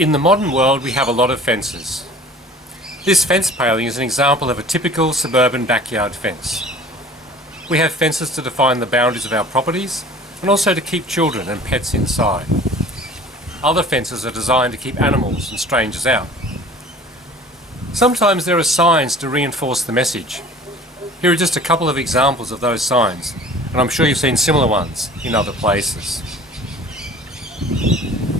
In the modern world, we have a lot of fences. This fence paling is an example of a typical suburban backyard fence. We have fences to define the boundaries of our properties and also to keep children and pets inside. Other fences are designed to keep animals and strangers out. Sometimes there are signs to reinforce the message. Here are just a couple of examples of those signs, and I'm sure you've seen similar ones in other places.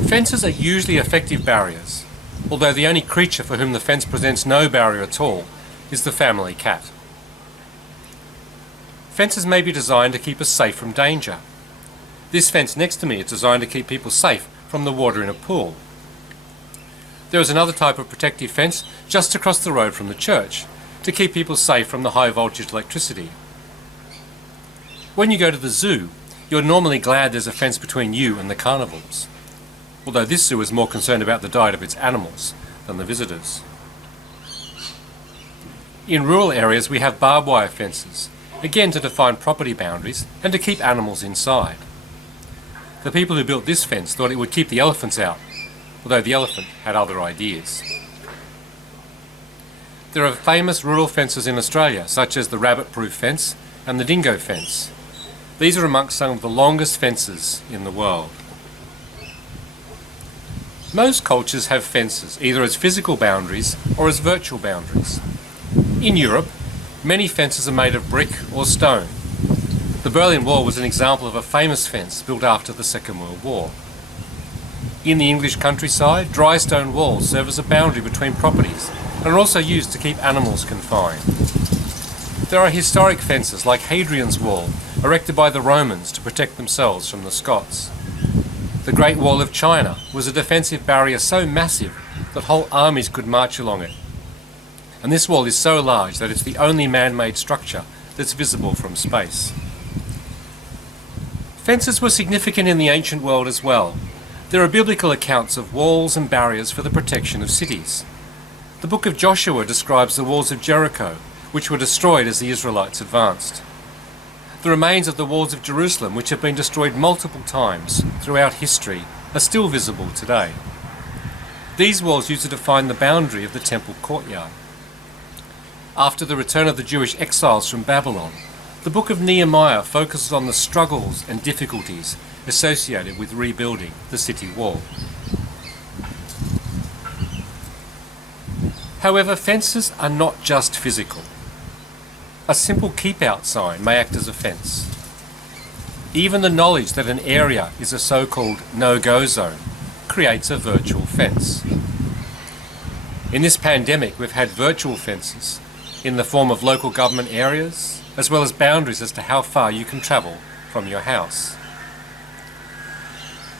Fences are usually effective barriers, although the only creature for whom the fence presents no barrier at all is the family cat. Fences may be designed to keep us safe from danger. This fence next to me is designed to keep people safe from the water in a pool. There is another type of protective fence just across the road from the church to keep people safe from the high voltage electricity. When you go to the zoo, you're normally glad there's a fence between you and the carnivals, although this zoo is more concerned about the diet of its animals than the visitors. In rural areas we have barbed wire fences, again to define property boundaries and to keep animals inside. The people who built this fence thought it would keep the elephants out, although the elephant had other ideas. There are famous rural fences in Australia, such as the rabbit-proof fence and the dingo fence. These are amongst some of the longest fences in the world. Most cultures have fences, either as physical boundaries or as virtual boundaries. In Europe, many fences are made of brick or stone. The Berlin Wall was an example of a famous fence built after the Second World War. In the English countryside, dry stone walls serve as a boundary between properties and are also used to keep animals confined. There are historic fences like Hadrian's Wall, erected by the Romans to protect themselves from the Scots. The Great Wall of China was a defensive barrier so massive that whole armies could march along it. And this wall is so large that it's the only man-made structure that's visible from space. Fences were significant in the ancient world as well. There are biblical accounts of walls and barriers for the protection of cities. The book of Joshua describes the walls of Jericho, which were destroyed as the Israelites advanced. The remains of the walls of Jerusalem, which have been destroyed multiple times throughout history, are still visible today. These walls used to define the boundary of the temple courtyard. After the return of the Jewish exiles from Babylon, the book of Nehemiah focuses on the struggles and difficulties associated with rebuilding the city wall. However, fences are not just physical. A simple keep-out sign may act as a fence. Even the knowledge that an area is a so-called no-go zone creates a virtual fence. In this pandemic, we've had virtual fences in the form of local government areas, as well as boundaries as to how far you can travel from your house.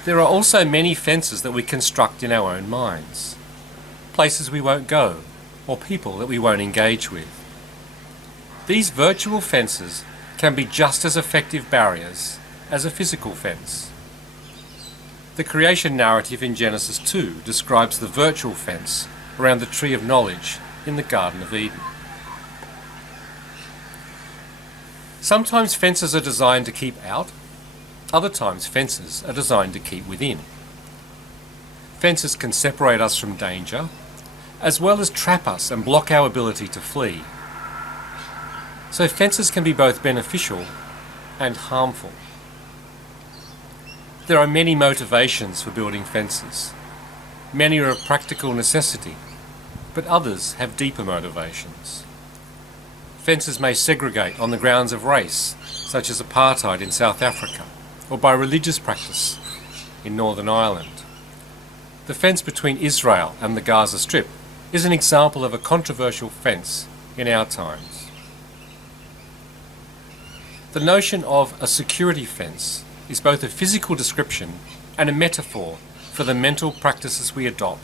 There are also many fences that we construct in our own minds. Places we won't go, or people that we won't engage with. These virtual fences can be just as effective barriers as a physical fence. The creation narrative in Genesis 2 describes the virtual fence around the tree of knowledge in the Garden of Eden. Sometimes fences are designed to keep out, other times fences are designed to keep within. Fences can separate us from danger, as well as trap us and block our ability to flee. So fences can be both beneficial and harmful. There are many motivations for building fences. Many are of practical necessity, but others have deeper motivations. Fences may segregate on the grounds of race, such as apartheid in South Africa, or by religious practice in Northern Ireland. The fence between Israel and the Gaza Strip is an example of a controversial fence in our times. The notion of a security fence is both a physical description and a metaphor for the mental practices we adopt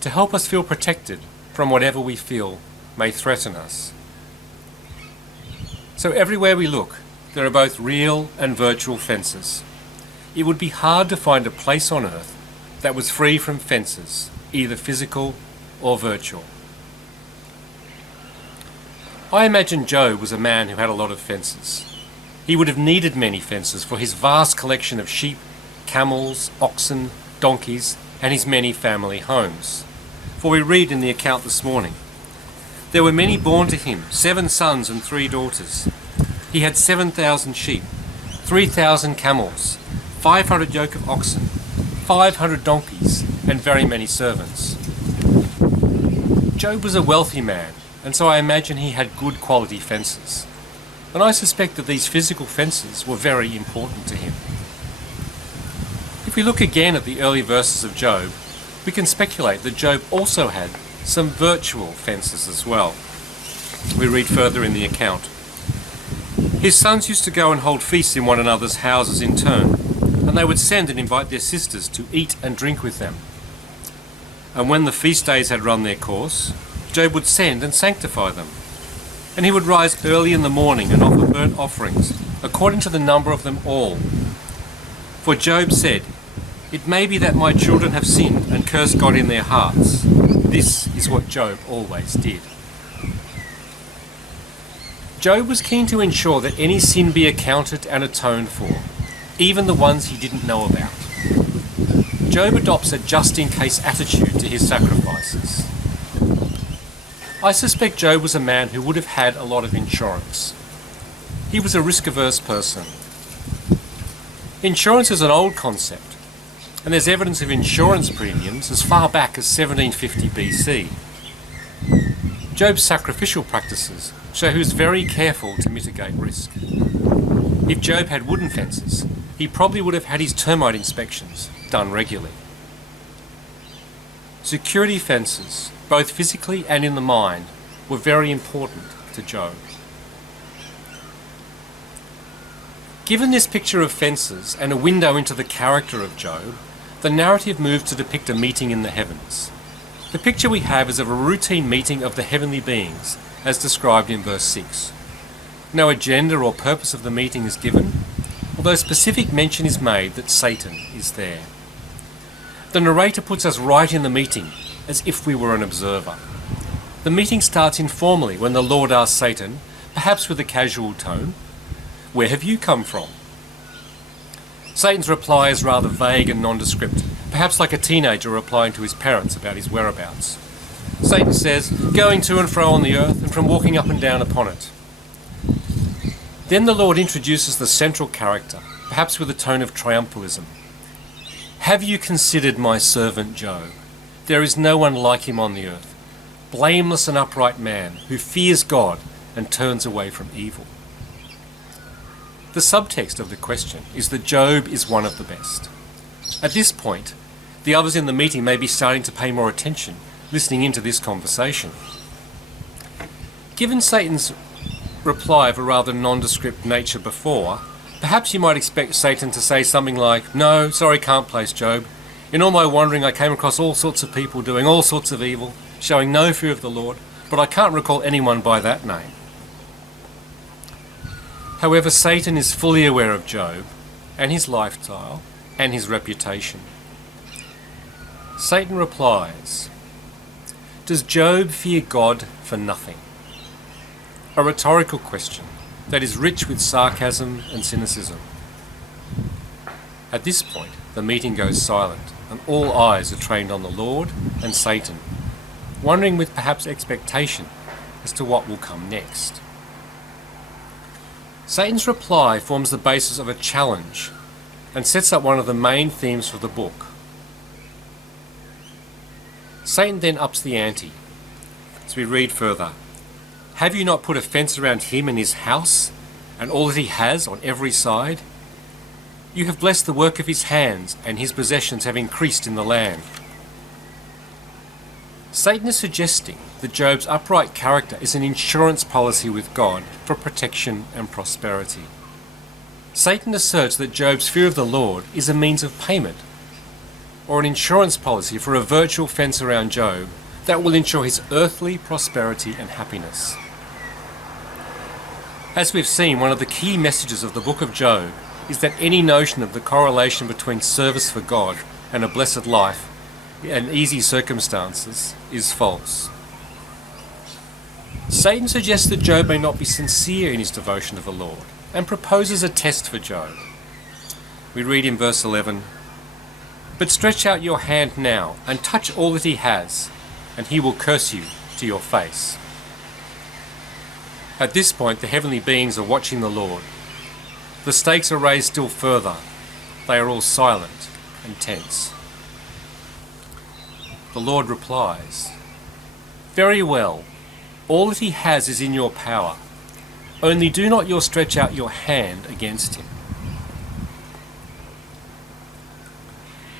to help us feel protected from whatever we feel may threaten us. So everywhere we look, there are both real and virtual fences. It would be hard to find a place on Earth that was free from fences, either physical or virtual. I imagine Joe was a man who had a lot of fences. He would have needed many fences for his vast collection of sheep, camels, oxen, donkeys, and his many family homes. For we read in the account this morning, "There were many born to him, 7 sons and 3 daughters. He had 7,000 sheep, 3,000 camels, 500 yoke of oxen, 500 donkeys, and very many servants." Job was a wealthy man, and so I imagine he had good quality fences. And I suspect that these physical fences were very important to him. If we look again at the early verses of Job, we can speculate that Job also had some virtual fences as well. We read further in the account. His sons used to go and hold feasts in one another's houses in turn, and they would send and invite their sisters to eat and drink with them. And when the feast days had run their course, Job would send and sanctify them. And he would rise early in the morning and offer burnt offerings, according to the number of them all. For Job said, "It may be that my children have sinned and cursed God in their hearts." This is what Job always did. Job was keen to ensure that any sin be accounted and atoned for, even the ones he didn't know about. Job adopts a just-in-case attitude to his sacrifices. I suspect Job was a man who would have had a lot of insurance. He was a risk-averse person. Insurance is an old concept, and there's evidence of insurance premiums as far back as 1750 BC. Job's sacrificial practices show he was very careful to mitigate risk. If Job had wooden fences, he probably would have had his termite inspections done regularly. Security fences, both physically and in the mind, were very important to Job. Given this picture of fences and a window into the character of Job, the narrative moves to depict a meeting in the heavens. The picture we have is of a routine meeting of the heavenly beings, as described in verse 6. No agenda or purpose of the meeting is given, although specific mention is made that Satan is there. The narrator puts us right in the meeting, as if we were an observer. The meeting starts informally when the Lord asks Satan, perhaps with a casual tone, "Where have you come from?" Satan's reply is rather vague and nondescript, perhaps like a teenager replying to his parents about his whereabouts. Satan says, "Going to and fro on the earth, and from walking up and down upon it." Then the Lord introduces the central character, perhaps with a tone of triumphalism. "Have you considered my servant Job? There is no one like him on the earth, blameless and upright man, who fears God and turns away from evil." The subtext of the question is that Job is one of the best. At this point, the others in the meeting may be starting to pay more attention, listening into this conversation. Given Satan's reply of a rather nondescript nature before, perhaps you might expect Satan to say something like, "No, sorry, can't place Job. In all my wandering I came across all sorts of people doing all sorts of evil, showing no fear of the Lord, but I can't recall anyone by that name." However, Satan is fully aware of Job and his lifestyle and his reputation. Satan replies, "Does Job fear God for nothing?" A rhetorical question that is rich with sarcasm and cynicism. At this point, the meeting goes silent, and all eyes are trained on the Lord and Satan, wondering with perhaps expectation as to what will come next. Satan's reply forms the basis of a challenge and sets up one of the main themes for the book. Satan then ups the ante. As we read further, "Have you not put a fence around him and his house, and all that he has on every side? You have blessed the work of his hands, and his possessions have increased in the land." Satan is suggesting that Job's upright character is an insurance policy with God for protection and prosperity. Satan asserts that Job's fear of the Lord is a means of payment, or an insurance policy for a virtual fence around Job that will ensure his earthly prosperity and happiness. As we've seen, one of the key messages of the book of Job is that any notion of the correlation between service for God and a blessed life and easy circumstances is false. Satan suggests that Job may not be sincere in his devotion to the Lord and proposes a test for Job. We read in verse 11, But stretch out your hand now and touch all that he has, and he will curse you to your face." At this point, the heavenly beings are watching the Lord. The stakes are raised still further. They are all silent and tense. The Lord replies, "Very well, all that he has is in your power. Only do not you stretch out your hand against him."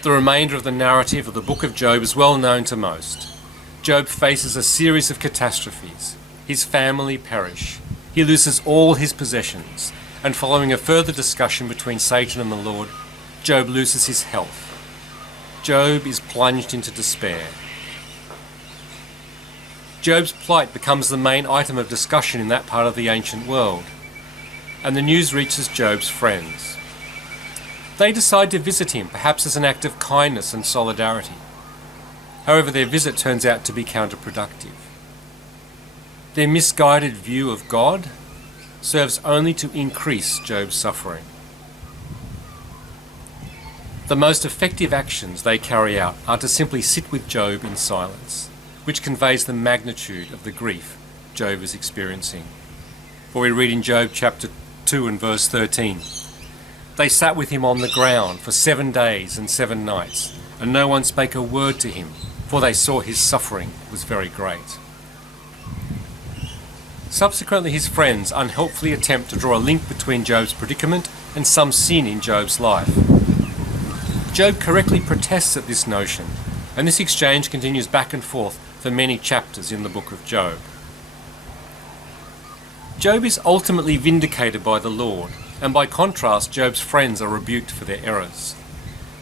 The remainder of the narrative of the book of Job is well known to most. Job faces a series of catastrophes. His family perish. He loses all his possessions. And following a further discussion between Satan and the Lord, Job loses his health. Job is plunged into despair. Job's plight becomes the main item of discussion in that part of the ancient world, and the news reaches Job's friends. They decide to visit him, perhaps as an act of kindness and solidarity. However, their visit turns out to be counterproductive. Their misguided view of God serves only to increase Job's suffering. The most effective actions they carry out are to simply sit with Job in silence, which conveys the magnitude of the grief Job is experiencing. For we read in Job chapter 2 and verse 13, "They sat with him on the ground for 7 days and 7 nights, and no one spake a word to him, for they saw his suffering was very great." Subsequently, his friends unhelpfully attempt to draw a link between Job's predicament and some sin in Job's life. Job correctly protests at this notion, and this exchange continues back and forth for many chapters in the book of Job. Job is ultimately vindicated by the Lord, and by contrast, Job's friends are rebuked for their errors.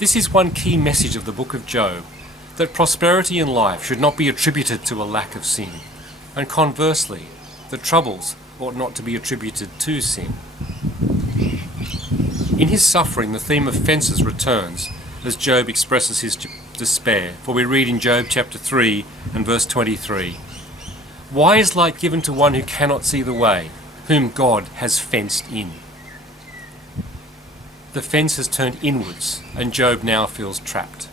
This is one key message of the book of Job, that prosperity in life should not be attributed to a lack of sin, and conversely, that troubles ought not to be attributed to sin. In his suffering, the theme of fences returns as Job expresses his despair, for we read in Job chapter 3 and verse 23, "Why is light given to one who cannot see the way, whom God has fenced in?" The fence has turned inwards, and Job now feels trapped.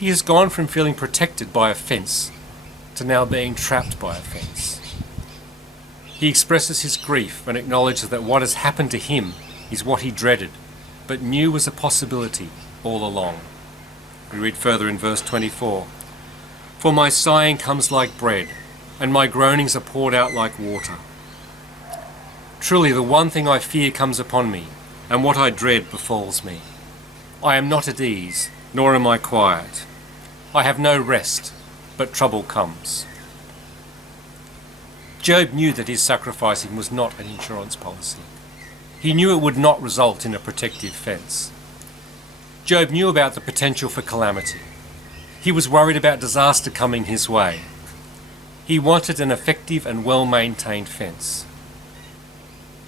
He has gone from feeling protected by a fence to now being trapped by a fence. He expresses his grief and acknowledges that what has happened to him is what he dreaded, but knew was a possibility all along. We read further in verse 24, "For my sighing comes like bread, and my groanings are poured out like water. Truly the one thing I fear comes upon me, and what I dread befalls me. I am not at ease, nor am I quiet. I have no rest, but trouble comes." Job knew that his sacrificing was not an insurance policy. He knew it would not result in a protective fence. Job knew about the potential for calamity. He was worried about disaster coming his way. He wanted an effective and well-maintained fence.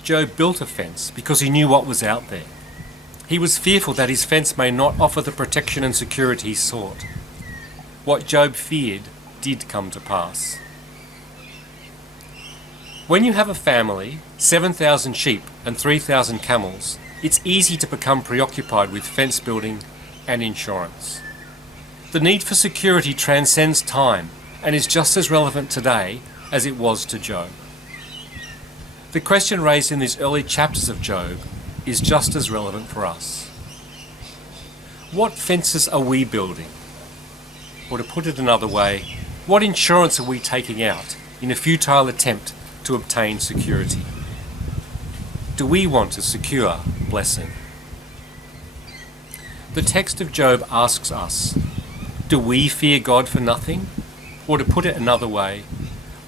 Job built a fence because he knew what was out there. He was fearful that his fence may not offer the protection and security he sought. What Job feared did come to pass. When you have a family, 7,000 sheep and 3,000 camels, it's easy to become preoccupied with fence building and insurance. The need for security transcends time and is just as relevant today as it was to Job. The question raised in these early chapters of Job is just as relevant for us. What fences are we building? Or to put it another way, what insurance are we taking out in a futile attempt to obtain security? Do we want a secure blessing? The text of Job asks us, do we fear God for nothing? Or to put it another way,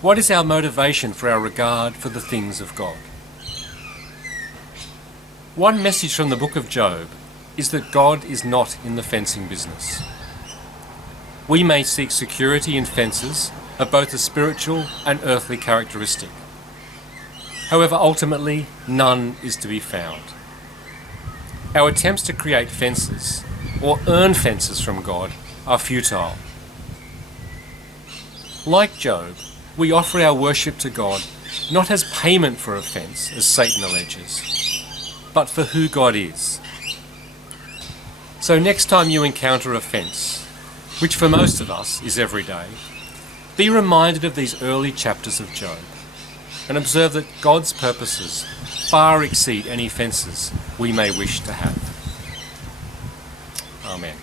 what is our motivation for our regard for the things of God? One message from the book of Job is that God is not in the fencing business. We may seek security in fences of both a spiritual and earthly characteristic. However, ultimately, none is to be found. Our attempts to create fences or earn fences from God are futile. Like Job, we offer our worship to God not as payment for a fence, as Satan alleges, but for who God is. So next time you encounter a fence, which for most of us is every day, be reminded of these early chapters of Job and observe that God's purposes far exceed any fences we may wish to have. Amen.